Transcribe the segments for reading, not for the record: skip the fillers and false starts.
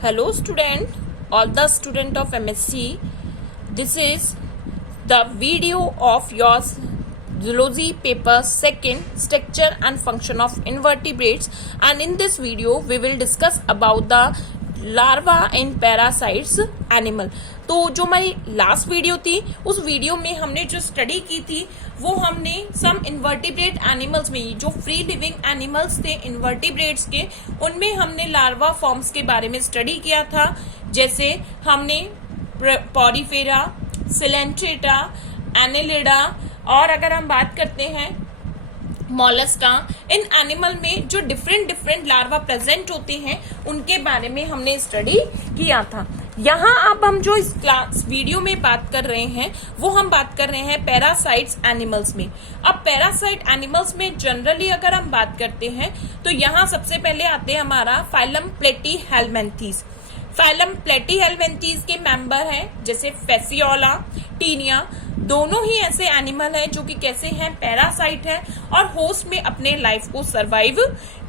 Hello student, all the student of MSc. This is the video of your zoology paper second, structure and function of invertebrates, and in this video we will discuss about the larva and parasites animal. तो जो हमारी last video थी उस video में हमने जो study की थी वो हमने सम इन्वर्टिब्रेट एनिमल्स में, जो फ्री लिविंग एनिमल्स थे इन्वर्टिब्रेट्स के, उनमें हमने लार्वा फॉर्म्स के बारे में स्टडी किया था. जैसे हमने पॉरीफेरा, सिलेंट्रेटा, एनेलिडा, और अगर हम बात करते हैं मॉलस्का, इन एनिमल में जो डिफरेंट लार्वा प्रेजेंट होते हैं उनके बारे में हमने स्टडी किया था. यहाँ अब हम जो इस क्लास वीडियो में बात कर रहे हैं वो हम बात कर रहे हैं पैरासाइट्स एनिमल्स में. अब पैरासाइट एनिमल्स में जनरली अगर हम बात करते हैं तो यहाँ सबसे पहले आते हैं हमारा फाइलम प्लेटीहेल्मिन्थीज. फाइलम प्लेटीहेल्मिन्थीज के मेंबर हैं जैसे फेसियोला, टीनिया, दोनों ही ऐसे एनिमल हैं जो कि कैसे हैं, पैरासाइट हैं और होस्ट में अपने लाइफ को सरवाइव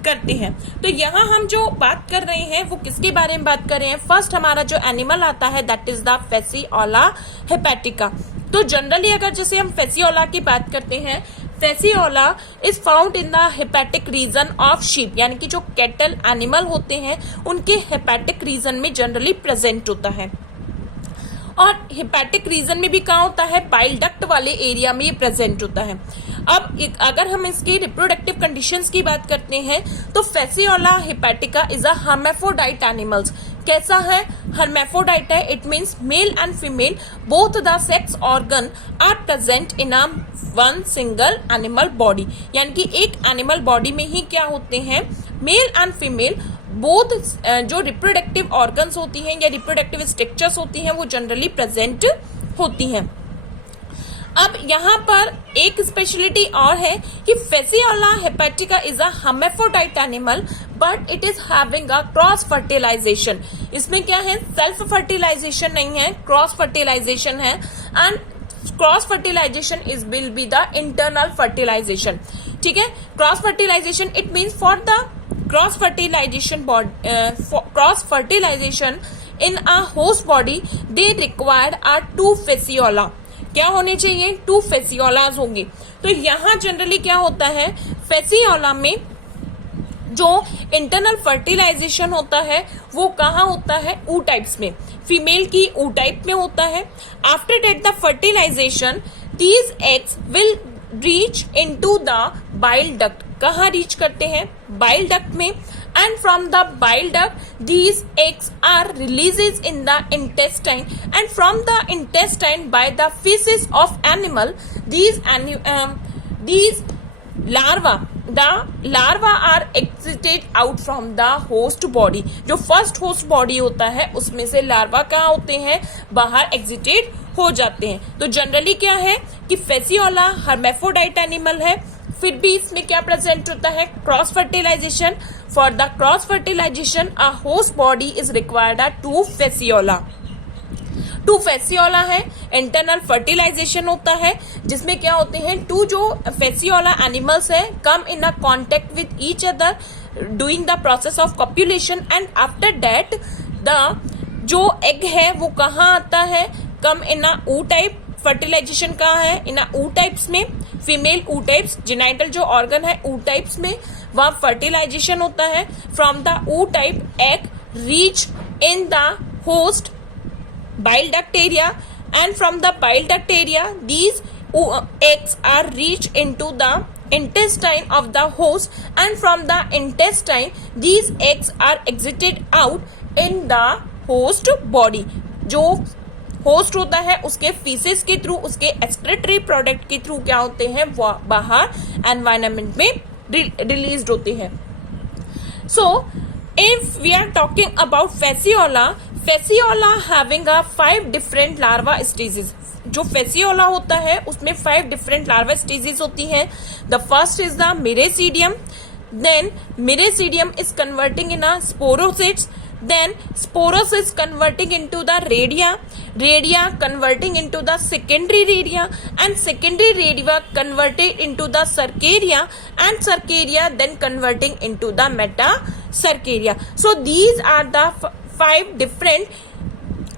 करते हैं. तो यहाँ हम जो बात कर रहे हैं वो किसके बारे में बात कर रहे हैं. फर्स्ट हमारा जो एनिमल आता है that is the Fasciola hepatica. तो जनरली अगर जैसे हम फेसियोला की बात करते हैं, Fasciola is found in the hepatic region of sheep, यानी कि जो कैटल एनिमल होते हैं उनके हेपेटिक रीजन में जनरली प्रेजेंट होता है. और हेपेटिक रीजन में भी कहाँ होता है, बाइल डक्ट वाले एरिया में ये प्रेजेंट होता है. अब अगर हम इसकी रिप्रोडक्टिव कंडीशंस की बात करते हैं तो Fasciola hepatica is a hermaphrodite animals. कैसा है, हर्मेफोडाइट है. It means male and female both the sex organ are present in a one single animal body, यानी कि एक एनिमल बॉडी में ही क्या होते हैं, मेल एंड फीमेल बोथ जो रिप्रोडक्टिव ऑर्गन्स होती हैं या रिप्रोडक्टिव स्ट्रक्चर्स होती हैं वो जनरली प्रेजेंट होती हैं. अब यहाँ पर एक स्पेशलिटी और है कि Fasciola hepatica is a hermaphrodite animal but it is having a cross fertilization. इसमें क्या है, सेल्फ फर्टिलाइजेशन नहीं है, क्रॉस फर्टिलाइजेशन है. And cross fertilization is will be the internal fertilization. ठीक है, cross fertilization it means for the cross fertilization in a host body they required are two Fasciola. क्या होने चाहिए, टू फेसियोलाज होंगे. तो यहाँ जनरली क्या होता है, फेसियोला में जो इंटरनल फर्टिलाइजेशन होता है वो कहाँ होता है, ऊ टाइप्स में, फीमेल की ऊ टाइप में होता है. After that the fertilization these eggs will reach into the bile duct. कहाँ रीच करते हैं, बाइल डक्ट में. And from the bile duct, these eggs are released in the intestine, and from the intestine by the feces of animal, these larva are exited out from the host body. जो first host body होता है उसमें से larva कहाँ होते हैं, बाहर exerted हो जाते हैं. तो जनरली क्या है कि फेसियोला हर्मेफोडाइट एनिमल है, फिर भी इसमें क्या प्रेजेंट होता है, cross fertilization. For the cross fertilization a host body is required a to Fasciola. To Fasciola है, इंटरनल फर्टिलाइजेशन होता है जिसमें क्या होते हैं, टू जो फेसियोला एनिमल्स है come in a contact with each other doing the process of copulation. And after that the जो एग है वो कहाँ आता है, कम इन अ ऊ टाइप. फर्टिलाइजेशन कहाँ है, इन ऊ टाइप्स में, फीमेल ऊ टाइप्स, जेनाइटल जो ऑर्गन है ऊ टाइप्स में, वहां फर्टिलाइजेशन होता है. फ्रॉम द ऊ type egg reach in the host bile duct area, and from the bile duct area these eggs are reached into the intestine of the host, and from the intestine these eggs are exited out in the host body. जो host होता है उसके faeces के through, उसके excretory product के through क्या होते हैं, वो बाहर एनवायरनमेंट में रिलीज होते हैं. So if we are talking about Fasciola, Fasciola having a 5 different larva stages. जो फेसियोला होता है उसमें 5 डिफरेंट लार्वा स्टेजेस होती हैं. The first is the miracidium, then miracidium is converting in a sporocysts, then sporus is converting into the radia converting into the secondary radia, and secondary radia converted into the cercaria, and cercaria then converting into the metacercaria. So these are the 5 different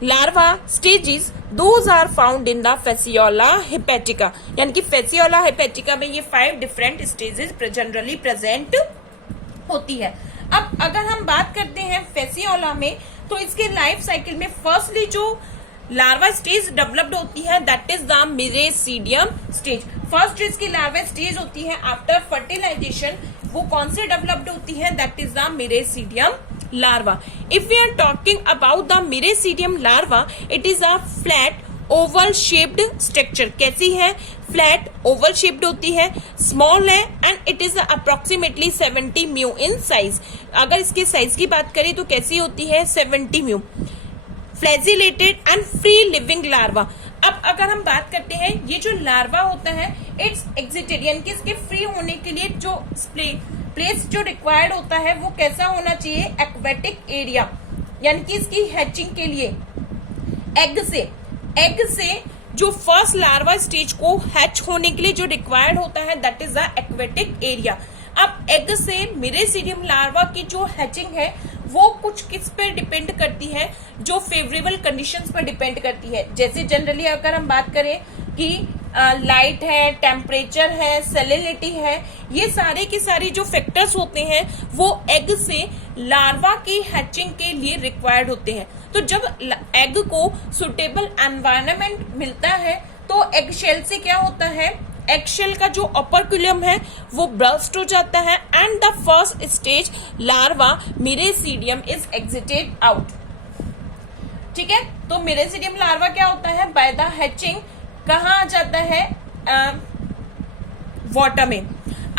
larva stages, those are found in the Fasciola hepatica. यानी कि Fasciola hepatica में ये 5 different stages generally present होती है. अब अगर हम बात करते हैं Fasciola में, तो इसके लाइफ साइकिल में फर्स्टली जो लार्वा स्टेज डेवलप्ड होती है that is the miracidium stage. First जो इसकी लार्वा स्टेज होती है आफ्टर फर्टिलाइजेशन, वो कौन से डेवलप्ड होती है, that is the miracidium larva. If we are talking about the miracidium larva, it is a flat oval shaped structure. कैसी है, फ्लैट ओवल शेप्ड होती है, स्मॉल है and it is approximately 70 mu in size. अगर इसके size की बात करें तो कैसी होती है, 70 mu. Flagellated and free living larva. अब अगर हम बात करते हैं, ये जो लार्वा होता है इट्स एग्जिटेड, यानी कि इसके फ्री होने के लिए जो प्लेस जो रिक्वायर्ड होता है वो कैसा होना चाहिए, एक्वेटिक एरिया. यानी कि इसकी हैचिंग के लिए एग से जो फर्स्ट लार्वा स्टेज को हैच होने के लिए जो रिक्वायर्ड होता है that is the aquatic area. अब एग से मिरेसीडियम लार्वा की जो हैचिंग है वो कुछ किस पे डिपेंड करती है, जो फेवरेबल कंडीशंस पर डिपेंड करती है. जैसे जनरली अगर हम बात करें कि लाइट है, टेम्परेचर है, सैलिनिटी है, ये सारे के सारे जो फैक्टर्स होते हैं वो एग से लार्वा की हैचिंग के लिए रिक्वायर्ड होते हैं. तो जब एग को सुटेबल एनवायरनमेंट मिलता है तो एग शेल से क्या होता है, एगशेल का जो ओपर्कुलम है वो बर्स्ट हो जाता है and the first stage larva miracidium is exited out. ठीक है, तो मिरेसीडियम लार्वा क्या होता है, बाय द हैचिंग कहाँ आ जाता है, वाटर में.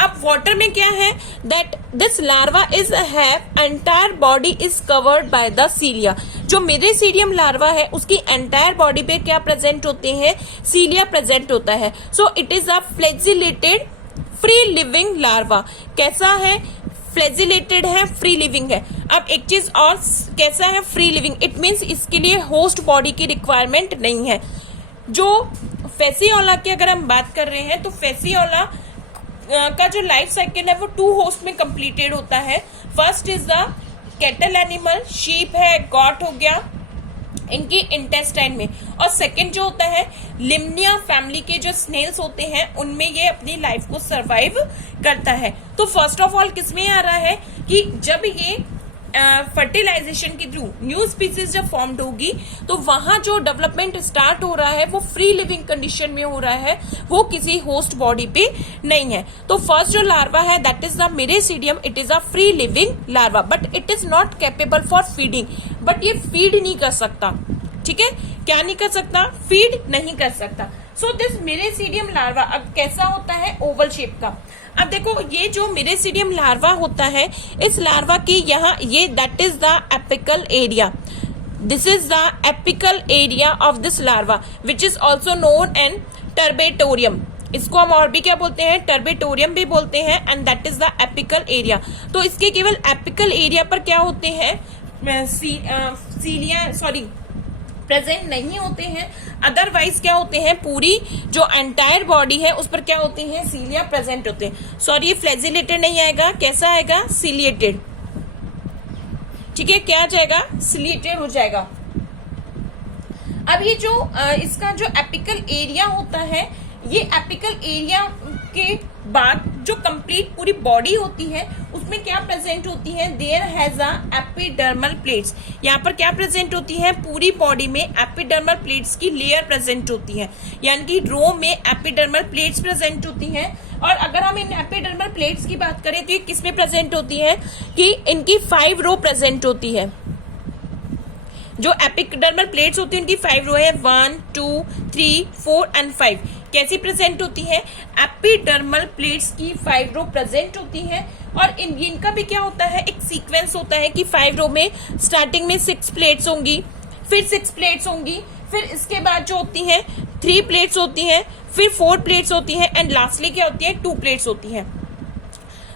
अब वाटर में क्या है, that this larva is have entire body is covered by the cilia. जो मिरेसीडियम लार्वा है उसकी एंटायर बॉडी पे क्या प्रेजेंट होते हैं, सीलिया प्रेजेंट होता है. So it is a flagellated free living larva. कैसा है, फ्लेजिलेटेड है, फ्री लिविंग है. अब एक चीज और, कैसा है, फ्री लिविंग, इट मीन्स इसके लिए होस्ट बॉडी की रिक्वायरमेंट नहीं है. जो फेसियोला की अगर हम बात कर रहे हैं तो फेसियोला का जो लाइफ साइकिल है वो 2 होस्ट में कंप्लीटेड होता है. First is the cattle animal, sheep है, गॉट हो गया, इनकी इंटेस्टाइन में. और सेकंड जो होता है लिम्निया फैमिली के जो स्नेल्स होते हैं उनमें ये अपनी लाइफ को सरवाइव करता है. तो फर्स्ट ऑफ ऑल किसमें आ रहा है कि जब ये फर्टिलाइजेशन के थ्रू न्यू स्पीसीज जब फॉर्म्ड होगी तो वहां जो डेवलपमेंट स्टार्ट हो रहा है वो फ्री लिविंग कंडीशन में हो रहा है, वो किसी होस्ट बॉडी पे नहीं है. तो फर्स्ट जो लार्वा है that is the miracidium, it is a free living larva but it is not capable for feeding. But ये फीड नहीं कर सकता. ठीक है, क्या नहीं कर सकता, फीड नहीं कर सकता. सो दिस मिरेसीडियम लार्वा अब कैसा होता है, ओवल शेप का. अब देखो ये जो मिरेसीडियम लार्वा होता है, इस लार्वा की यहाँ ये that is the apical area. This is the apical area of this larva which is also known an terebratorium. इसको हम और भी क्या बोलते हैं, टर्बेटोरियम भी बोलते हैं and that is the apical area. तो इसके केवल एपिकल एरिया पर क्या होते हैं, सीलिया प्रेजेंट नहीं होते हैं. अदरवाइज क्या होते हैं, पूरी जो एंटायर बॉडी है उस पर क्या होते हैं, सीलिया प्रेजेंट होते हैं. सॉरी, फ्लैजिलेटेड नहीं आएगा, कैसा आएगा, सिलिएटेड. ठीक है, क्या आ जाएगा, सिलिएटेड हो जाएगा. अब ये जो इसका जो एपिकल एरिया होता है, ये एपिकल एरिया के बाद जो कंप्लीट पूरी बॉडी होती है उसमें क्या प्रेजेंट होती है, there has a epidermal plates. यहाँ पर क्या प्रेजेंट होती है, पूरी बॉडी में एपिडर्मल प्लेट्स की लेयर प्रेजेंट होती है. यानी कि रो में एपिडर्मल प्लेट्स प्रेजेंट होती हैं. और अगर हम इन एपिडर्मल प्लेट्स की बात करें तो ये किस में प्रेजेंट होती है कि इनकी 5 रो प्रेजेंट होती है. जो एपिडर्मल प्लेट्स होती है उनकी 5 रो है, 1 2 3 4 एंड 5. कैसी प्रेजेंट होती है, एपिडर्मल प्लेट्स की 5 रो प्रेजेंट होती है. और इनका भी क्या होता है, एक सीक्वेंस होता है कि 5 रो में स्टार्टिंग में 6 प्लेट्स होंगी, फिर 6 प्लेट्स होंगी, फिर इसके बाद जो होती हैं 3 प्लेट्स होती हैं, फिर 4 प्लेट्स होती हैं एंड लास्टली क्या होती है, 2 प्लेट्स होती हैं.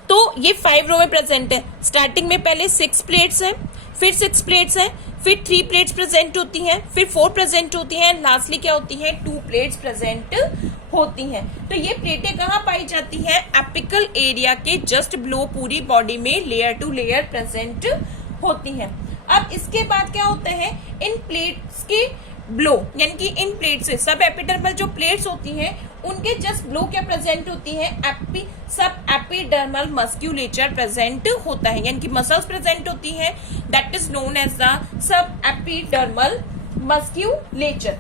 तो ये 5 रो में प्रेजेंट है. स्टार्टिंग में पहले 6 प्लेट्स हैं, फिर 6 प्लेट्स हैं, फिर 3 प्लेट्स प्रेजेंट होती हैं, फिर 4 प्रेजेंट होती हैं, लास्टली क्या होती है, 2 प्लेट्स प्रेजेंट होती हैं. तो ये प्लेटें कहाँ पाई जाती हैं, एपिकल एरिया के जस्ट बिलो पूरी बॉडी में लेयर टू लेयर प्रेजेंट होती हैं. अब इसके बाद क्या होता है, इन प्लेट्स के ब्लो यानी कि इन प्लेट से सब एपिडर्मल जो प्लेट्स होती हैं उनके जस्ट ब्लो क्या प्रेजेंट होती है, सब एपिडर्मल मस्क्यूलेचर प्रेजेंट होता है, यानी कि मसल्स प्रेजेंट होती हैं, that is known as the sub epidermal musculature.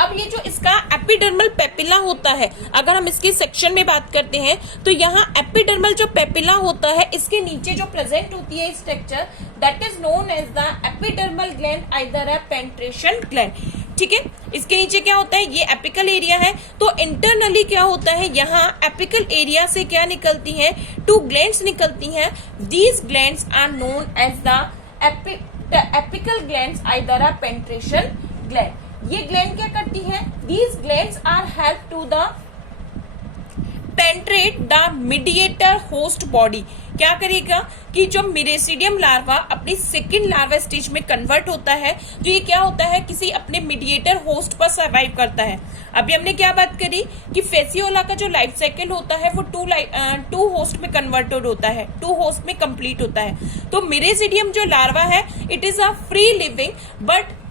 अब ये जो इसका एपिडर्मल पेपिला होता है, अगर हम इसके सेक्शन में बात करते हैं तो यहाँ एपिडर्मल जो पेपिला होता है इसके नीचे जो प्रेजेंट होती है structure, that is known as the epidermal gland either a penetration gland. ठीक है, इसके नीचे क्या होता है, ये एपिकल एरिया है, तो इंटरनली क्या होता है, यहाँ एपिकल एरिया से क्या निकलती है, 2 ग्लैंड्स निकलती हैं, these glands are known as the apical glands either a penetration gland. ये ग्लैंड क्या करती है, these glands are help to the penetrate the mediator host body. क्या करेगा कि जो मिरेसिडियम लार्वा अपनी सेकेंड लार्वा स्टेज में कन्वर्ट होता है, तो ये क्या होता है, किसी अपने मीडिएटर होस्ट पर सर्वाइव करता है। अभी हमने क्या बात करी कि फेसियोला का जो लाइफ साइकिल होता है वो 2 होस्ट में कन्वर्टेड होता है, 2 होस्ट में कंप्लीट होता है। तो मिरेसिडियम जो लार्वा है, it is a free living, but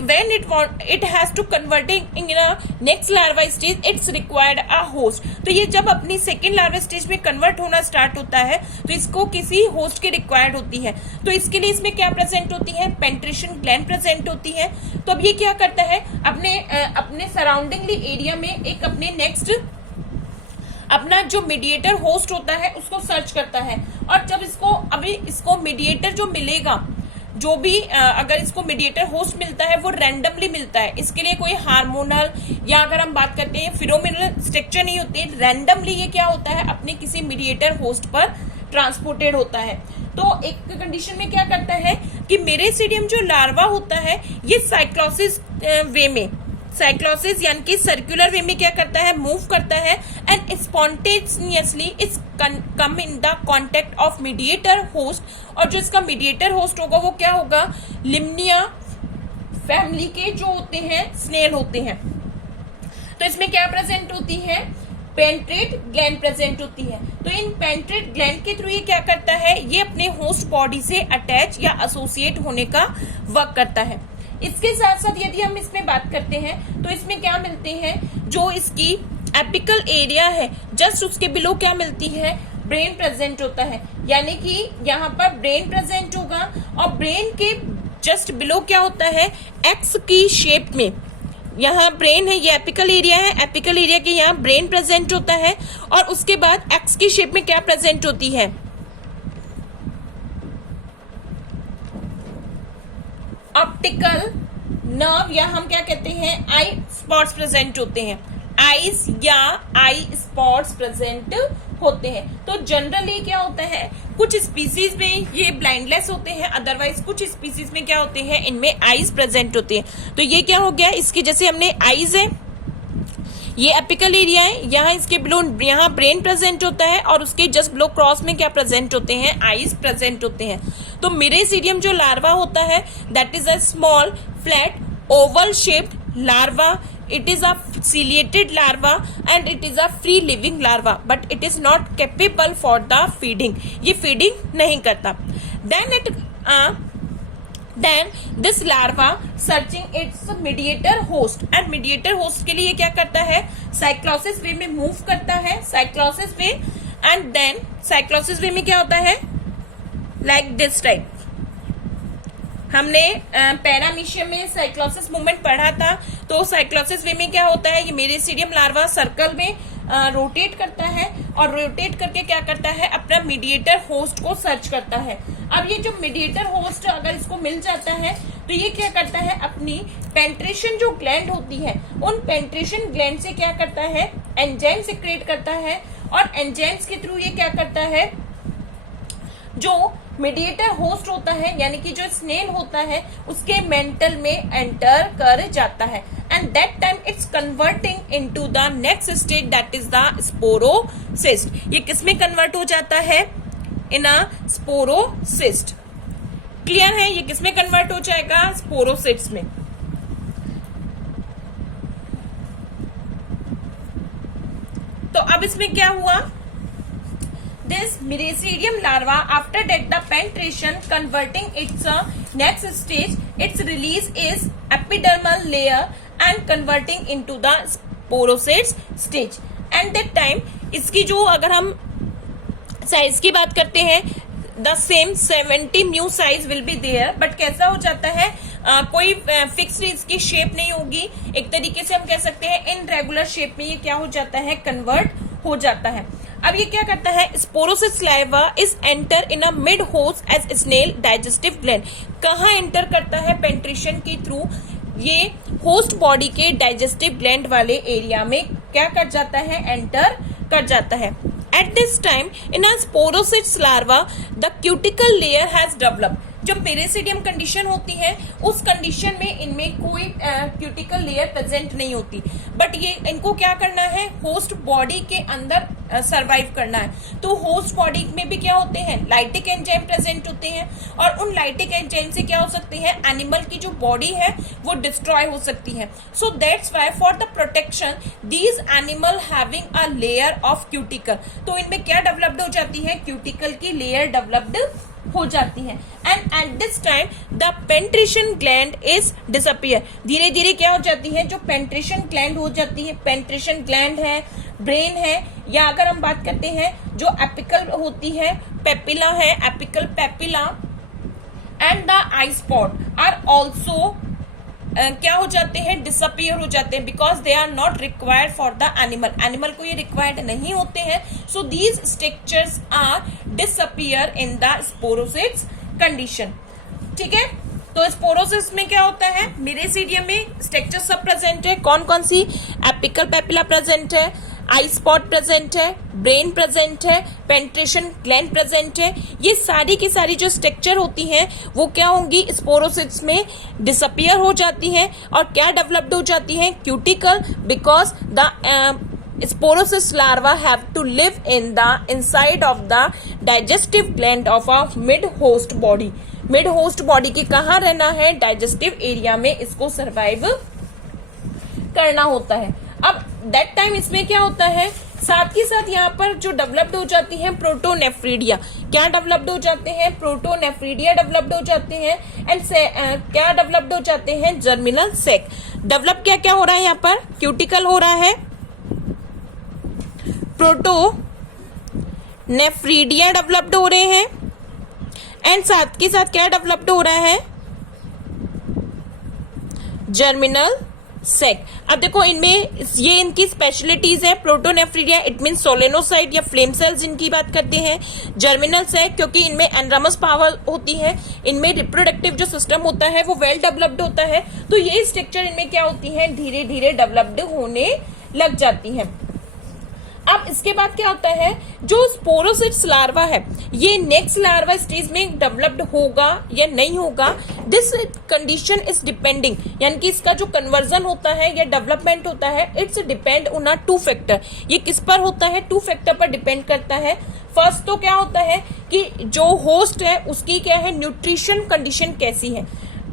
when it has to converting in a next larva stage, it's required a host। तो ये जब अपनी सेकेंड लार्वा स्टेज में कन्वर्ट होना स्टार्ट होता है तो इसको किसी होस्ट की रिक्वायर्ड होती है। तो इसके लिए इसमें क्या प्रेजेंट होती है, पेंट्रेशन ग्लैंड प्रेजेंट होती है। तो अब ये क्या करता है, अपने सराउंडिंगली एरिया में एक अपने नेक्स्ट अपना जो मीडिएटर होस्ट होता है उसको सर्च करता है, और जब इसको मीडिएटर जो मिलेगा, जो भी अगर इसको मीडिएटर होस्ट मिलता है वो रैंडमली मिलता है, इसके लिए कोई हार्मोनल या अगर हम बात करते हैं फिनोमिनल स्ट्रक्चर नहीं होती है, रैंडमली ये क्या होता है, अपने किसी मीडिएटर होस्ट पर ट्रांसपोर्टेड होता है। तो एक कंडीशन में क्या करता है कि मिरेसिडियम जो लार्वा होता है ये साइक्लोसिस वे में, साइक्लोसिस यानी कि सर्कुलर वे में क्या करता है, मूव करता है, and spontaneously it's come in the contact of mediator host. और जो इसका मीडिएटर होस्ट होगा वो क्या होगा, लिम्निया फैमिली के जो होते हैं स्नेल होते हैं। तो इसमें क्या प्रेजेंट होती है, पेंट्रेट ग्लैंड प्रेजेंट होती है। तो इन पेंट्रेट ग्लैंड के थ्रू ये क्या करता है, ये अपने होस्ट बॉडी से अटैच या एसोसिएट होने का वर्क करता है। इसके साथ साथ यदि हम इसमें बात करते हैं तो इसमें क्या मिलते हैं, जो इसकी एपिकल एरिया है जस्ट उसके बिलो क्या मिलती है, ब्रेन प्रेजेंट होता है, यानी कि यहाँ पर ब्रेन प्रेजेंट होगा, और ब्रेन के जस्ट बिलो क्या होता है, एक्स की शेप में यहाँ ब्रेन है, ये एपिकल एरिया है, एपिकल एरिया के यहाँ ब्रेन प्रेजेंट होता है, और उसके बाद एक्स की शेप में क्या प्रेजेंट होती है, ऑप्टिकल नर्व, या हम क्या कहते हैं, आई स्पॉट्स प्रेजेंट होते हैं, आईज या आई स्पॉट्स प्रेजेंट होते हैं। तो जनरली क्या होता है, कुछ स्पीसीज में ये ब्लाइंडलेस होते हैं, अदरवाइज कुछ स्पीसीज में क्या होते हैं, इनमें आईज प्रेजेंट होते हैं। तो ये क्या हो गया, इसकी जैसे हमने आईज है, ये एपिकल एरिया है, यहाँ इसके बिलो यहाँ ब्रेन प्रेजेंट होता है, और उसके जस्ट बिलो क्रॉस में क्या प्रेजेंट होते हैं, आईज प्रेजेंट होते हैं। तो मिरेसिडियम जो लार्वा होता है that is a small flat oval shaped larva, it is a ciliated larva and it is a free living larva but it is not capable for the feeding, ये feeding नहीं करता। then this larva searching its mediator host, and mediator host के लिए ये क्या करता है, cyclosis way में मूव करता है, cyclosis way, and then cyclosis way में क्या होता है, लाइक दिस टाइप। हमने पैरामीशियम में साइक्लोसिस मूवमेंट पढ़ा था, तो साइक्लोसिस वे में क्या होता है, ये मिरेसिडियम लार्वा सर्कल में रोटेट करता है, और रोटेट करके क्या करता है, अपना मीडिएटर होस्ट को सर्च करता है। अब ये जो मीडिएटर होस्ट अगर इसको मिल जाता है तो ये क्या करता है, अपनी पेंट्रेशन जो ग्लैंड होती है उन पेंट्रेशन ग्लैंड से क्या करता है, एंजाइम सिक्रेट करता है, और एंजाइम्स के थ्रू ये क्या करता है, जो मीडिएटर होस्ट होता है यानी कि जो स्नेल होता है उसके मेंटल में एंटर कर जाता है, and that time it's converting into the next stage that is the sporocyst. ये किसमें कन्वर्ट हो जाता है, इन अ स्पोरोसिस्ट। क्लियर है, ये किसमें कन्वर्ट हो जाएगा, स्पोरोसिस्ट में। तो अब इसमें क्या हुआ, this Mycelium larva, after that the penetration converting its next stage, its release is epidermal layer and converting into the sporocytes stage. And that time इसकी जो अगर हम साइज की बात करते हैं, the same 70 mu size will be there, but कैसा हो जाता है, कोई फिक्स्ड इसकी शेप नहीं होगी, एक तरीके से हम कह सकते हैं इन रेगुलर शेप में ये क्या हो जाता है, कन्वर्ट हो जाता है. अब ये क्या करता है, sporocyst larva is enter in a mid host as snail digestive gland. कहाँ एंटर करता है, पेंट्रेशन के थ्रू ये होस्ट बॉडी के डाइजेस्टिव ग्लैंड वाले एरिया में क्या कर जाता है, एंटर कर जाता है. At this time, in a sporocytes larva, the cuticle layer has developed. जब पेरिसीडियम कंडीशन होती है उस कंडीशन में इनमें कोई क्यूटिकल लेयर प्रेजेंट नहीं होती, बट ये इनको क्या करना है, होस्ट बॉडी के अंदर सरवाइव करना है. तो होस्ट बॉडी में भी क्या होते हैं, लाइटिक एंजाइम प्रेजेंट होते हैं, और उन लाइटिक एंजाइम से क्या हो सकती है, एनिमल की जो बॉडी है वो डिस्ट्रॉय हो सकती है. So that's why for the protection these animal having a layer of cuticle. तो इनमें क्या डेवलप्ड हो जाती है, क्यूटिकल की लेयर डेवलप्ड हो जाती है. And at this time the penetration gland is disappear. धीरे धीरे क्या हो जाती है, जो पेंट्रेशन ग्लैंड हो जाती है, पेंट्रेशन ग्लैंड है, ब्रेन है, या अगर हम बात करते हैं जो एपिकल होती है, पेपिला है, apical papilla and the eye spot are also क्या हो जाते हैं, डिसअपियर हो जाते हैं, because they are not required for the animal. Animal को ये रिक्वायर्ड नहीं होते हैं. So these structures are disappear in the sporocyst condition. ठीक है, तो स्पोरोसिस में क्या होता है, मेरेसीडियम में स्ट्रक्चर सब प्रेजेंट है. कौन कौन सी, एपिकल पेपिला प्रेजेंट है, आई स्पॉट प्रेजेंट है, ब्रेन प्रेजेंट है, पेंट्रेशन ग्लैंड प्रेजेंट है. ये सारी की सारी जो स्ट्रक्चर होती हैं वो क्या होंगी, स्पोरोसिस में डिसअपियर हो जाती हैं. और क्या डेवलप्ड हो जाती हैं, cuticle, because the sporocyst larva have to live in the inside of the digestive gland of a mid host body. Mid host body के कहाँ रहना है, डाइजेस्टिव एरिया में इसको सर्वाइव करना होता है. अब दैट टाइम इसमें क्या होता है, साथ ही साथ यहाँ पर जो डेवलप्ड हो जाती है प्रोटोनेफ्रिडिया. क्या डेवलप्ड हो जाते हैं, प्रोटोनेफ्रिडिया डेवलप्ड हो जाते हैं. एंड क्या डेवलप्ड हो जाते हैं, जर्मिनल सेक. डेवलप क्या क्या हो रहा है यहाँ पर, क्यूटिकल हो रहा है, प्रोटोनेफ्रिडिया डेवलप्ड हो रहे हैं, एंड साथ के साथ क्या डेवलप्ड हो रहा है, जर्मिनल सेक. अब देखो इनमें ये इनकी स्पेशलिटीज है. प्रोटोनेफ्रिडिया इट मीन सोलेनोसाइट या फ्लेम सेल्स इनकी बात करते हैं. जर्मिनल सेक क्योंकि इनमें एनरामस पावर होती है, इनमें रिप्रोडक्टिव जो सिस्टम होता है वो वेल डेवलप्ड होता है. तो ये स्ट्रक्चर इनमें क्या होती है, धीरे धीरे डेवलप्ड होने लग जाती है. अब इसके बाद क्या होता है, जो स्पोरोसिस लार्वा है ये नेक्स्ट लार्वा स्टेज में डेवलप्ड होगा या नहीं होगा, दिस कंडीशन इज डिपेंडिंग, यानी कि इसका जो कन्वर्जन होता है या डेवलपमेंट होता है, it's depend on a 2 factor. ये किस पर होता है, 2 फैक्टर पर डिपेंड करता है. फर्स्ट तो क्या होता है कि जो होस्ट है उसकी क्या है, न्यूट्रिशन कंडीशन कैसी है.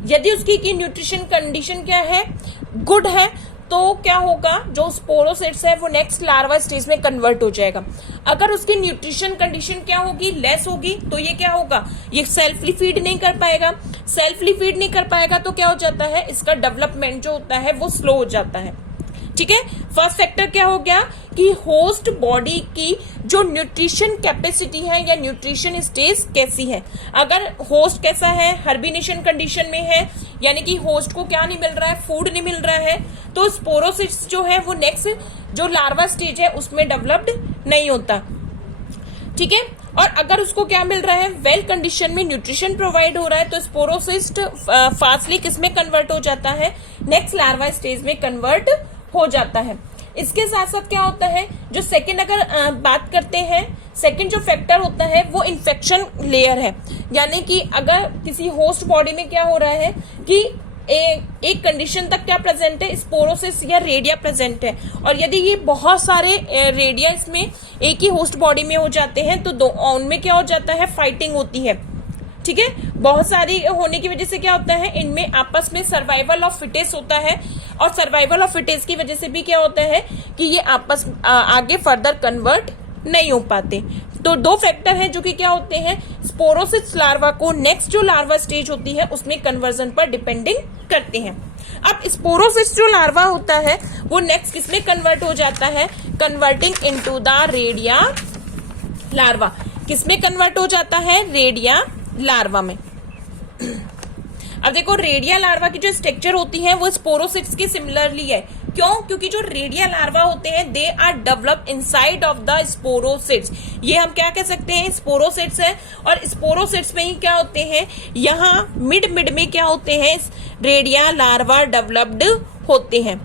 यदि उसकी की न्यूट्रिशन कंडीशन क्या है, गुड है, तो क्या होगा, जो स्पोरोसिट्स है वो नेक्स्ट लार्वा स्टेज में कन्वर्ट हो जाएगा. अगर उसकी न्यूट्रिशन कंडीशन क्या होगी, लेस होगी, तो ये क्या होगा, ये सेल्फली फीड नहीं कर पाएगा. सेल्फली फीड नहीं कर पाएगा तो क्या हो जाता है, इसका डेवलपमेंट जो होता है वो स्लो हो जाता है. ठीक है, फर्स्ट फैक्टर क्या हो गया कि होस्ट बॉडी की जो न्यूट्रिशन कैपेसिटी है या न्यूट्रिशन स्टेज कैसी है. अगर होस्ट कैसा है, हर्बिनेशन कंडीशन में है, यानी कि होस्ट को क्या नहीं मिल रहा है, फूड नहीं मिल रहा है, तो स्पोरोसिस जो है वो नेक्स्ट जो लार्वा स्टेज है उसमें डेवलप्ड नहीं होता. ठीक है, और अगर उसको क्या मिल रहा है, वेल कंडीशन में न्यूट्रिशन प्रोवाइड हो रहा है, तो स्पोरोसिस्ट फास्टली किसमें कन्वर्ट हो जाता है, नेक्स्ट लार्वा स्टेज में कन्वर्ट हो जाता है. इसके साथ साथ क्या होता है, जो सेकंड अगर बात करते हैं, सेकंड जो फैक्टर होता है वो इन्फेक्शन लेयर है. यानी कि अगर किसी होस्ट बॉडी में क्या हो रहा है कि एक कंडीशन तक क्या प्रेजेंट है, स्पोरोसिस या रेडिया प्रेजेंट है, और यदि ये बहुत सारे रेडिया इसमें एक ही होस्ट बॉडी में हो जाते हैं तो उनमें क्या हो जाता है, फाइटिंग होती है. ठीक है, बहुत सारी होने की वजह से क्या होता है, इनमें आपस में सर्वाइवल ऑफ फिटेस्ट होता है, और सर्वाइवल ऑफ फिटेस्ट की वजह से भी क्या होता है कि ये आपस आगे फर्दर कन्वर्ट नहीं हो पाते. तो दो फैक्टर हैं जो कि क्या होते हैं, स्पोरोसिस लार्वा को नेक्स्ट जो लार्वा स्टेज होती है उसमें कन्वर्जन पर डिपेंडिंग करते हैं। अब स्पोरोसिस जो लार्वा होता है वो नेक्स्ट किसमें कन्वर्ट हो जाता है, converting into the redia larva. किसमें कन्वर्ट हो जाता है, रेडिया लार्वा में। अब देखो रेडिया लार्वा की जो स्ट्रक्चर होती है वो स्पोरोसिट्स की सिमिलरली है। क्यों? क्योंकि जो रेडिया लार्वा होते हैं they are developed inside of the sporocysts. ये हम क्या कह सकते हैं, स्पोरोसिट्स है, और स्पोरोसिट्स में ही क्या होते हैं, यहाँ मिड में क्या होते हैं, रेडिया लार्वा डेवलप्ड होते हैं।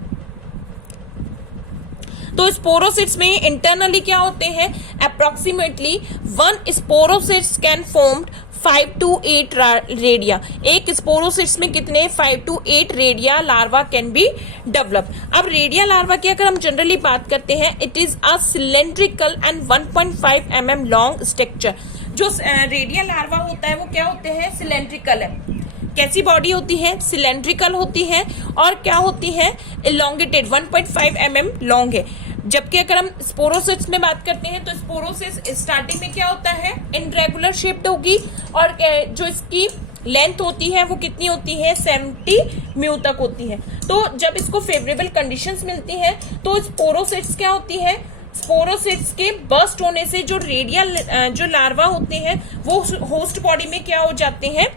तो स्पोरोसिट्स में इंटरनली क्या होते हैं, approximately 1 sporocysts can form 5 to 8 redia. एक स्पोरोसिट्स में कितने, 5 to 8 redia larva can be develop. अब रेडिया लार्वा की अगर हम जनरली बात करते हैं, it is a cylindrical and 1.5 mm long structure. जो रेडिया लार्वा होता है वो क्या होते हैं, सिलेंड्रिकल है। कैसी बॉडी होती है, सिलेंड्रिकल होती है, और क्या होती है, इलोंगेटेड 1.5 mm लॉन्ग है। जबकि अगर हम स्पोरोसिट्स में बात करते हैं तो स्पोरोसिस स्टार्टिंग में क्या होता है, इनरेगुलर शेप्ड होगी, और जो इसकी लेंथ होती है वो कितनी होती है, 70 म्यू तक होती है। तो जब इसको फेवरेबल कंडीशंस मिलती है तो स्पोरोसिट्स क्या होती है, स्पोरोसिट्स के बर्स्ट होने से जो रेडिया जो लार्वा होते हैं वो होस्ट बॉडी में क्या हो जाते हैं,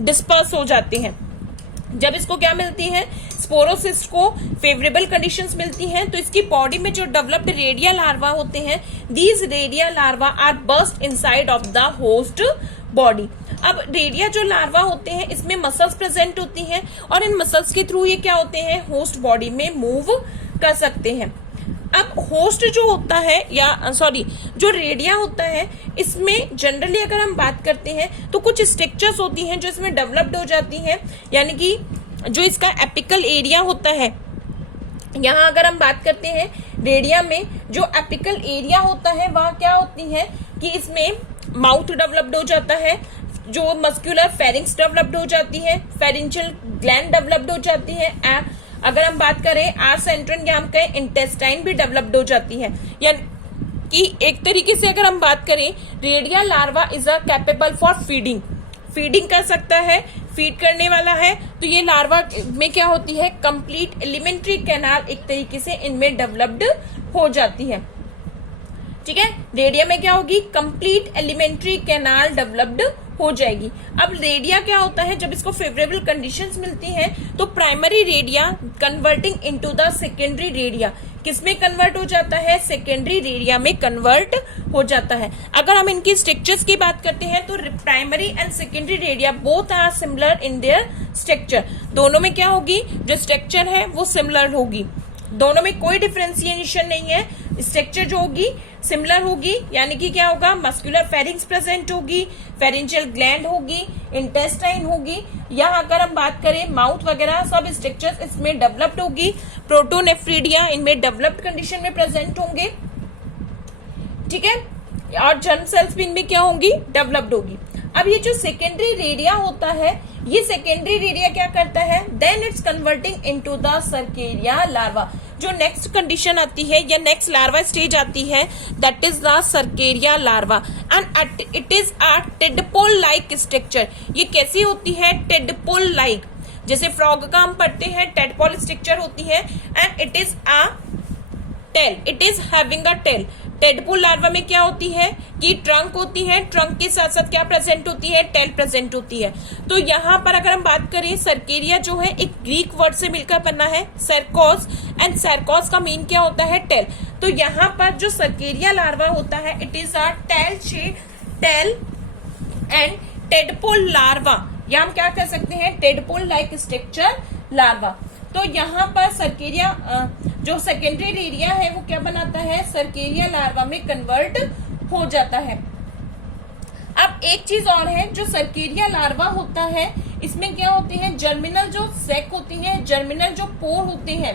डिस्पर्स हो जाते हैं। जब इसको क्या मिलती है, स्पोरोसिस्ट को फेवरेबल कंडीशंस मिलती हैं, तो इसकी बॉडी में जो डेवलप्ड रेडिया लार्वा होते हैं, these redia larva are burst inside of the host body. अब रेडिया जो लार्वा होते हैं इसमें मसल्स प्रेजेंट होती हैं, और इन मसल्स के थ्रू ये क्या होते हैं, होस्ट बॉडी में मूव कर सकते हैं। अब होस्ट जो होता है, या सॉरी जो रेडिया होता है, इसमें जनरली अगर हम बात करते हैं तो कुछ स्ट्रक्चर्स होती हैं जो इसमें डेवलप्ड हो जाती हैं, यानी कि जो इसका एपिकल एरिया होता है। यहाँ अगर हम बात करते हैं रेडिया में जो एपिकल एरिया होता है वह क्या होती है कि इसमें माउथ डेवलप्ड हो जाता है, जो मस्कुलर फेरिंग्स डेवलप्ड हो जाती है, फेरिंजियल ग्लैंड डेवलप्ड हो जाती है, अगर हम बात करें आर्स एंट्रन या हम कहें इंटेस्टाइन भी डेवलप्ड हो जाती है। यानी कि एक तरीके से अगर हम बात करें, redia larva is a capable for feeding, feeding कर सकता है, फीड करने वाला है। तो ये लार्वा में क्या होती है, कंप्लीट एलिमेंट्री कैनाल एक तरीके से इनमें डेवलप्ड हो जाती है। ठीक है, रेडिया में क्या होगी, कंप्लीट एलिमेंट्री कैनाल डेवलप्ड हो जाएगी। अब रेडिया क्या होता है, जब इसको फेवरेबल कंडीशंस मिलती हैं तो primary redia converting into the secondary redia, किसमें कन्वर्ट हो जाता है, सेकेंडरी रेडिया में कन्वर्ट हो जाता है। अगर हम इनकी स्ट्रक्चर्स की बात करते हैं तो primary and secondary redia both are similar in their structure. दोनों में क्या होगी, जो स्ट्रक्चर है वो सिमिलर होगी, दोनों में कोई डिफरेंशिएशन नहीं है, स्ट्रक्चर जो होगी सिमिलर होगी। यानी कि क्या होगा, मस्कुलर फेरिंग्स प्रेजेंट होगी, फेरिंजियल ग्लैंड होगी, इंटेस्टाइन होगी। यहाँ अगर हम बात करें माउथ वगैरह सब स्ट्रक्चर्स इसमें डेवलप्ड होगी। प्रोटोनेफ्रिडिया इनमें डेवलप्ड कंडीशन में प्रेजेंट होंगे, ठीक है, और जर्म सेल्स भी इनमें क्या होंगी, डेवलप्ड होगी। अब ये जो सेकेंडरी रेडिया होता है, ये सेकेंडरी रेडिया क्या करता है, then it's converting into the cercaria larva. जो नेक्स्ट कंडीशन आती है या नेक्स्ट लार्वा स्टेज आती है, that is the cercaria larva and it is a tadpole like structure. ये कैसी होती है, टेडपोल लाइक, जैसे फ्रॉग का हम पढ़ते हैं टेडपोल स्ट्रक्चर होती है, and it is a tail, it is having a tail. Tadpole larva में क्या होती है कि ट्रंक होती है, ट्रंक के साथ साथ क्या प्रेजेंट होती है, टेल प्रेजेंट होती है। तो यहाँ पर अगर हम बात करें, सर्केरिया जो है एक ग्रीक वर्ड से मिलकर बना है, सर्कोस, एंड सर्कोस का मीन क्या होता है, टेल। तो यहाँ पर जो सर्केरिया लार्वा होता है, it is a tail and tadpole larva, या हम क्या कह सकते हैं, टेडपोल लाइक स्ट्रक्चर लार्वा। तो यहाँ पर सर्केरिया जो सेकेंडरी एरिया है वो क्या बनाता है, सर्केरिया लार्वा में कन्वर्ट हो जाता है। अब एक चीज और है, जो सर्केरिया लार्वा होता है इसमें क्या होते हैं, जर्मिनल जो सैक होती है, जर्मिनल जो पोर होते हैं,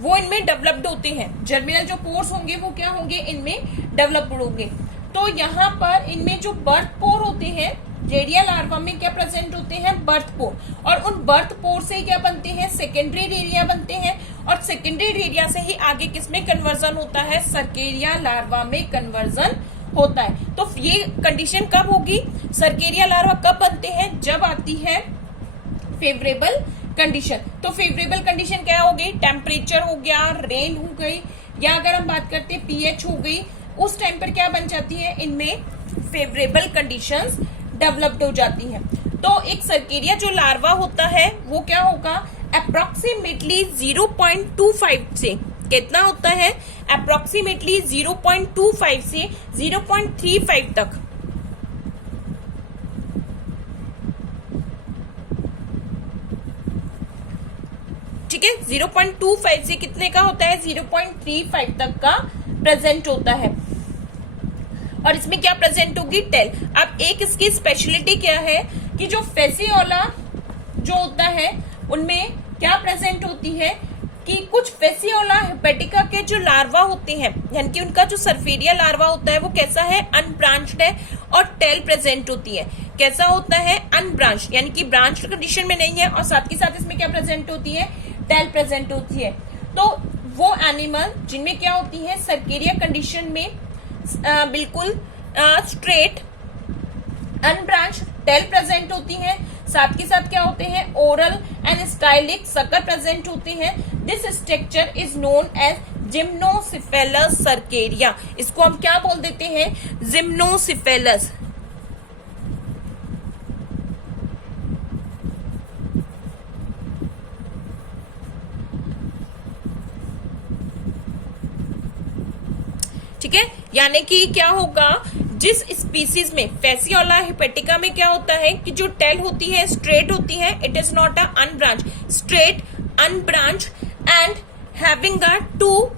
वो इनमें डेवलप्ड होते हैं। जर्मिनल जो पोर्स होंगे वो क्या होंगे, इनमें डेवलप्ड होंगे। तो यहाँ पर इनमें जो बर्थ पोर होते हैं रेडिया लार्वा में क्या प्रेजेंट होते हैं, बर्थ पोर, और उन बर्थ पोर से क्या बनते हैं, सेकेंडरी रेडिया बनते हैं, और सेकेंडरी रेडिया से ही आगे किसमें कन्वर्जन होता है, सर्केरिया लार्वा में कन्वर्जन होता है। तो ये कंडीशन कब होगी, सर्केरिया लार्वा कब बनते हैं, जब आती है फेवरेबल कंडीशन। तो फेवरेबल कंडीशन क्या हो गई, टेम्परेचर हो गया, रेन हो गई, या अगर हम बात करते हैं पीएच हो गई, उस टाइम पर क्या बन जाती है, इनमें फेवरेबल कंडीशंस डेवलप्ड हो जाती हैं। तो एक सर्केरिया जो लार्वा होता है वो क्या होगा, अप्रोक्सीमेटली 0.25 से कितना होता है, अप्रोक्सीमेटली 0.25 से 0.35 तक, ठीक है, 0.25 से कितने का होता है, 0.35 तक का प्रेजेंट होता है। और इसमें क्या प्रेजेंट होगी, टेल। अब एक इसकी स्पेशलिटी क्या है कि जो फेसियोला जो होता है उनमें क्या प्रेजेंट होती है कि कुछ फेसियोला हेपेटिका के जो लार्वा होते हैं, यानी कि उनका जो सर्फेरिया लार्वा होता है वो कैसा है, अनब्रांच्ड है, और टेल प्रेजेंट होती है। कैसा होता है, अनब्रांच्ड, यानी कि ब्रांच्ड कंडीशन में नहीं है, और साथ के साथ इसमें क्या प्रेजेंट होती है, टेल प्रेजेंट होती है। तो वो एनिमल जिनमें क्या होती है, सर्केरिया कंडीशन में बिल्कुल स्ट्रेट अनब्रांच टेल प्रेजेंट होती है, साथ के साथ क्या होते हैं, oral and stylic sucker present होते हैं। This structure is known as gymnocephalus cercaria. इसको हम क्या बोल देते हैं, जिम्नोसिफेलस। ठीक है, यानी कि क्या होगा, जिस स्पीसीज में फेसियोला हेपेटिका में क्या होता है कि जो टेल होती है स्ट्रेट होती है, it is not a unbranch, straight unbranch and having a two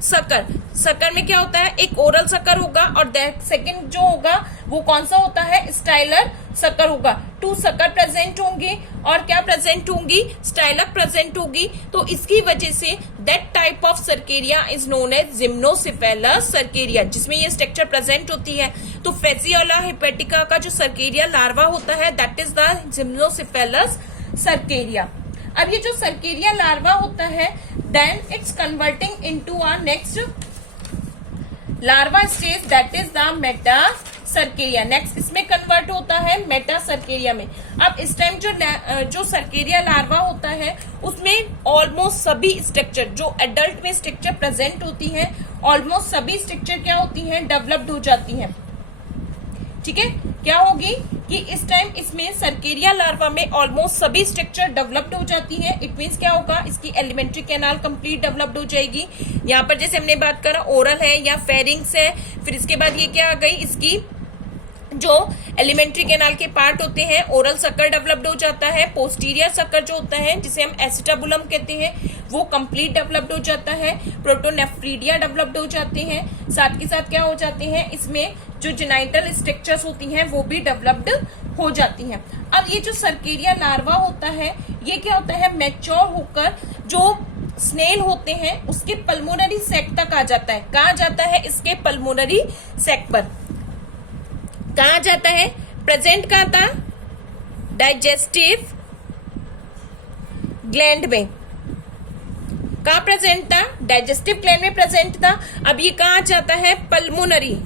sucker. Sucker में क्या होता है, एक ओरल सकर होगा, और सेकंड जो होगा वो कौन सा होता है, स्टाइलर सकर होगा। टू सकर प्रेजेंट होंगे, और क्या प्रेजेंट होंगी, स्टाइलर प्रेजेंट होगी। तो इसकी वजह से that type of cercaria is known as gymnocephalus cercaria, जिसमें ये स्ट्रक्चर प्रेजेंट होती है। तो फेसियोला हेपेटिका का जो सर्केरिया लार्वा होता है that is the gymnocephalus cercaria. अब ये जो सर्केरिया लार्वा होता है, then it's converting into a next larva stage that is the metacercaria. Next इसमें कन्वर्ट होता है मेटा सर्केरिया में। अब इस टाइम जो सर्केरिया लार्वा होता है उसमें ऑलमोस्ट सभी स्ट्रक्चर जो एडल्ट में स्ट्रक्चर प्रेजेंट होती है, ऑलमोस्ट सभी स्ट्रक्चर क्या होती है, डेवलप्ड हो जाती है। ठीक है, क्या होगी कि इस टाइम इसमें सर्केरिया लार्वा में ऑलमोस्ट सभी स्ट्रक्चर डेवलप्ड हो जाती है। इट मींस क्या होगा, इसकी एलिमेंट्री कैनाल कंप्लीट डेवलप्ड हो जाएगी। यहाँ पर जैसे हमने बात करा ओरल है या फेरिंग्स है, फिर इसके बाद ये क्या आ गई, इसकी जो एलिमेंट्री कैनाल के पार्ट होते हैं, ओरल सकर डेवलप्ड हो जाता है, पोस्टीरियर सकर जो होता है जिसे हम एसिटाबुलम कहते हैं वो कंप्लीट डेवलप्ड हो जाता है, प्रोटोनेफ्रीडिया डेवलप्ड हो जाते हैं, साथ के साथ क्या हो जाते हैं, इसमें जो जेनाइटल स्ट्रक्चर्स होती हैं वो भी डेवलप्ड हो जाती हैं। अब ये जो सर्केरिया लार्वा होता है ये क्या होता है, मैच्योर होकर जो स्नेल होते हैं उसके पल्मोनरी सेक तक आ जाता है। कहा जाता है, इसके पल्मोनरी सेक पर कहा जाता है, प्रेजेंट कहा था, डाइजेस्टिव ग्लैंड में। कहा प्रेजेंट था, डाइजेस्टिव ग्लैंड में प्रेजेंट था। अब ये कहा जाता है, पल्मोनरी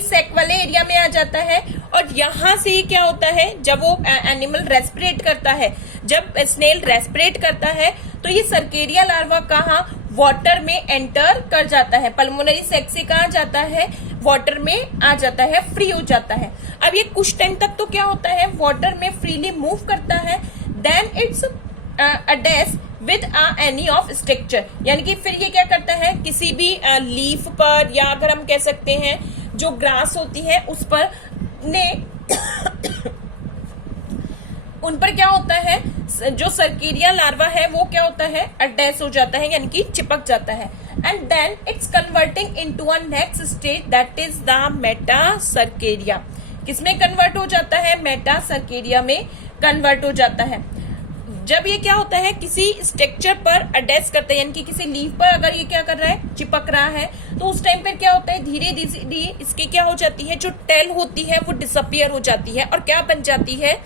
सेक वाले एरिया में आ जाता है। और यहां से क्या होता है, जब वो एनिमल रेस्पिरेट करता है, जब स्नेल रेस्पिरेट करता है तो ये सर्केरिया लार्वा कहाँ, वाटर में एंटर कर जाता है। पल्मोनरी सेक से कहा जाता है, वाटर में आ जाता है, फ्री हो जाता है। अब ये कुछ टाइम तक तो क्या होता है, वाटर में फ्रीली मूव करता है, then it's attach with any of structure, यानी कि फिर ये क्या करता है, किसी भी लीफ पर या अगर हम कह सकते हैं जो ग्रास होती है उस पर ने उन पर क्या होता है, जो सर्केरिया लार्वा है वो क्या होता है, अटैच हो जाता है, यानी कि चिपक जाता है। And then it's converting into a next stage that is the metacercaria. किसमें कन्वर्ट हो जाता है, मेटा सर्केरिया में कन्वर्ट हो जाता है। जब ये क्या होता है किसी स्ट्रक्चर पर अटैच करते हैं, यानी कि किसी लीफ पर अगर ये क्या कर रहा है, चिपक रहा है, तो उस टाइम पर क्या होता है धीरे धीरे इसकी क्या हो जाती है, जो टेल होती है वो डिसअपियर हो जाती है और क्या बन जाती है,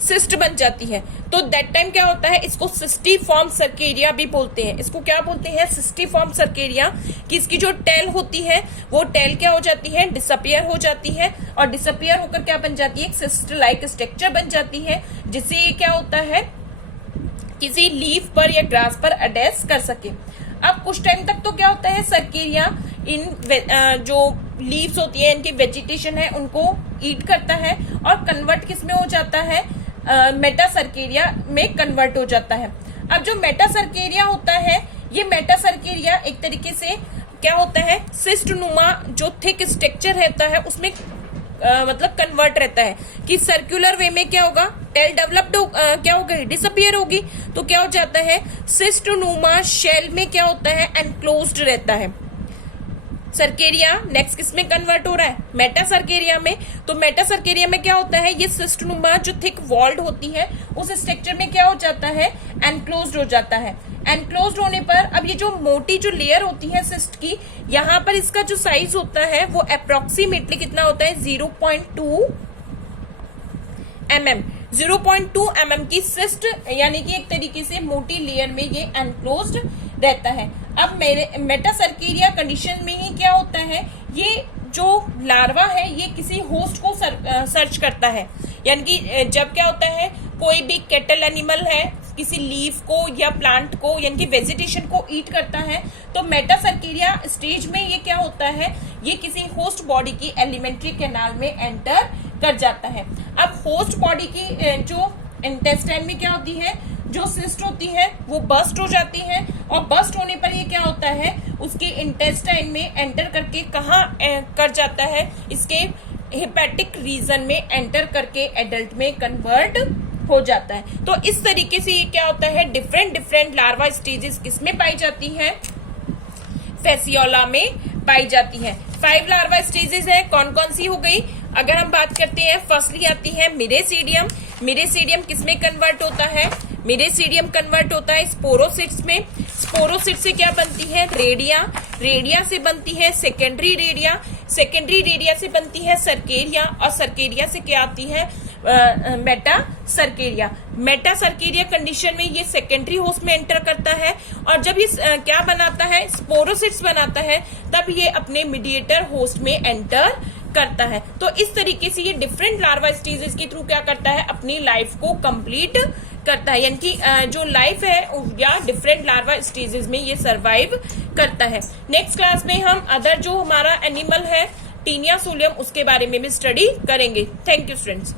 सिस्ट बन जाती है। तो दैट टाइम क्या होता है, इसको सिस्टीफॉर्म सर्केरिया भी बोलते हैं। इसको क्या बोलते हैं, सिस्टीफॉर्म सर्केरिया, कि इसकी जो टेल होती है वो टेल क्या हो जाती है, डिसअपियर हो जाती है और डिसअपियर होकर क्या बन जाती है, एक सिस्ट लाइक स्ट्रक्चर बन जाती है, जिससे ये क्या होता है किसी लीफ पर या ग्रास पर अटैच कर सके। अब कुछ टाइम तक तो क्या होता है, सर्केरिया इन जो लीव्स होती है, इनकी वेजिटेशन है, उनको ईट करता है और कन्वर्ट किस में हो जाता है, मेटासर्केरिया में कन्वर्ट हो जाता है। अब जो मेटासर्केरिया होता है, ये मेटासर्केरिया एक तरीके से क्या होता है, सिस्ट नुमा जो थिक स्ट्रक्चर रहता है उसमें मतलब कन्वर्ट रहता है कि सर्कुलर वे में क्या होगा, टेल डेवलप्ड क्या होगा, डिसअपियर होगी, तो क्या हो जाता है, सिस्ट नुमा शेल में क्या होता है, एनक्लोज्ड रहता है। सर्केरिया नेक्स्ट किस में कन्वर्ट हो रहा है, मेटासर्केरिया में। तो मेटासर्केरिया में क्या होता है, ये सिस्टनुमा जो थिक वॉल्ड होती है उस स्ट्रक्चर में क्या हो जाता है, एनक्लोज्ड हो जाता है। एनक्लोज्ड होने पर अब ये जो मोटी जो लेयर होती है सिस्ट की, यहाँ पर इसका जो साइज होता है वो अप्रोक्सीमेटली कितना होता है, 0.2 mm। 0.2 mm की सिस्ट यानी कि एक तरीके से मोटी लेयर में ये एनक्लोज्ड रहता है। अब मेटासर्केरिया कंडीशन में ही क्या होता है, ये जो लार्वा है ये किसी होस्ट को सर्च करता है, यानी कि जब क्या होता है कोई भी कैटल एनिमल है किसी लीफ को या प्लांट को यानी कि वेजिटेशन को ईट करता है, तो मेटासर्केरिया स्टेज में ये क्या होता है, ये किसी होस्ट बॉडी की एलिमेंट्री कैनाल में एंटर कर जाता है। अब होस्ट बॉडी की जो इंटेस्टाइन में क्या होती है, जो सिस्ट होती है वो बस्ट हो जाती है और बस्ट होने पर ये क्या होता है, उसके इंटेस्टाइन में एंटर करके कहाँ कर जाता है, इसके हेपेटिक रीजन में एंटर करके एडल्ट में कन्वर्ट हो जाता है। तो इस तरीके से ये क्या होता है, डिफरेंट लार्वा स्टेजेस किसमें पाई जाती है, फेसियोला में पाई जाती है। 5 लार्वा स्टेजेस है, कौन कौन सी हो गई, अगर हम बात करते हैं फर्स्टली आती है मिरेसीडियम। मिरेसीडियम किसमें कन्वर्ट होता है, मिरेसीडियम कन्वर्ट होता है स्पोरोसिट्स में। स्पोरोसिट्स से क्या बनती है, रेडिया। रेडिया से बनती है सेकेंडरी रेडिया। सेकेंडरी रेडिया से बनती है सर्केरिया और सर्केरिया से क्या आती है, मेटासर्केरिया। मेटासर्केरिया कंडीशन में ये सेकेंडरी होस्ट में एंटर करता है और जब ये क्या बनाता है, स्पोरोसिट्स बनाता है, तब ये अपने मीडिएटर होस्ट में एंटर करता है। तो इस तरीके से ये डिफरेंट लार्वा स्टेजेस के थ्रू क्या करता है, अपनी लाइफ को कंप्लीट करता है, यानी कि जो लाइफ है या डिफरेंट लार्वा स्टेजेस में ये सरवाइव करता है। नेक्स्ट क्लास में हम अदर जो हमारा एनिमल है टीनिया सोलियम उसके बारे में भी स्टडी करेंगे। Thank you students.